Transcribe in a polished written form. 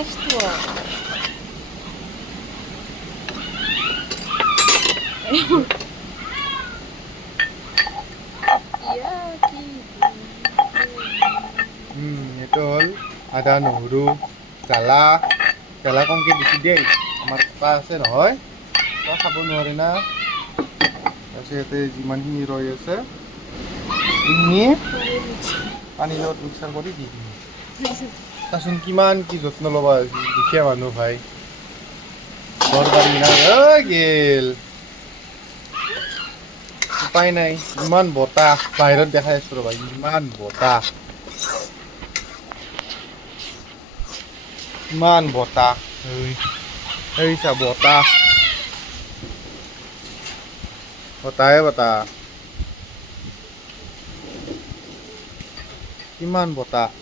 맛있어. itu hol ada নহৰু জ্বালা জ্বালা কমকৈ বেছি দিয়ে আমাৰ ককা আছে নহয় ককা খাব নোৱাৰে না তাৰপিছত ইয়াতে যিমানখিনি ৰৈ আছে এইখিনি পানীৰ লগত মিক্সাৰ কৰি দি দিম চাচোন কিমান কি যত্ন ল'বা দুখীয়া মানুহ ভাই ঘৰ বাৰী না গেল উপায় নাই ইমান বতাহ বাহিৰত দেখাই আছোঁ ৰ'বা ইমান বতাহ ইমান বতাহ এই চা বতাহ বতাহে বতাহ কিমান বতাহ